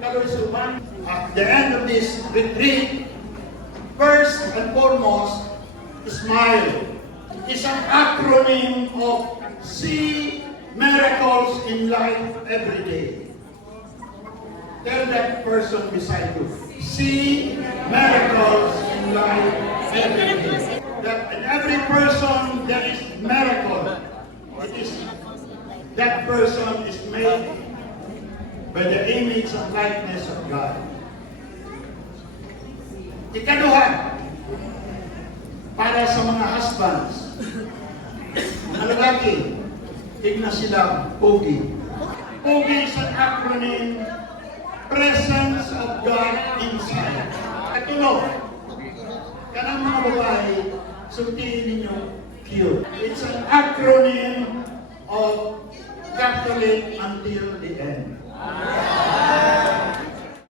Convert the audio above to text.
kalusugan. At the end of this retreat, first and foremost, smile. It's an acronym of See Miracles in Life Every Day. Tell that person beside you, see miracles in life every day. That in every person there is miracle. It is that person is made by the image and likeness of God. Ikaduha, para sa mga husbands, mga lalaki, tignan sila pogi. Pogi is an acronym, presence of God inside. Ito no, kanang mga babae, suntiin ninyo cute. It's an acronym of Catholic until the end.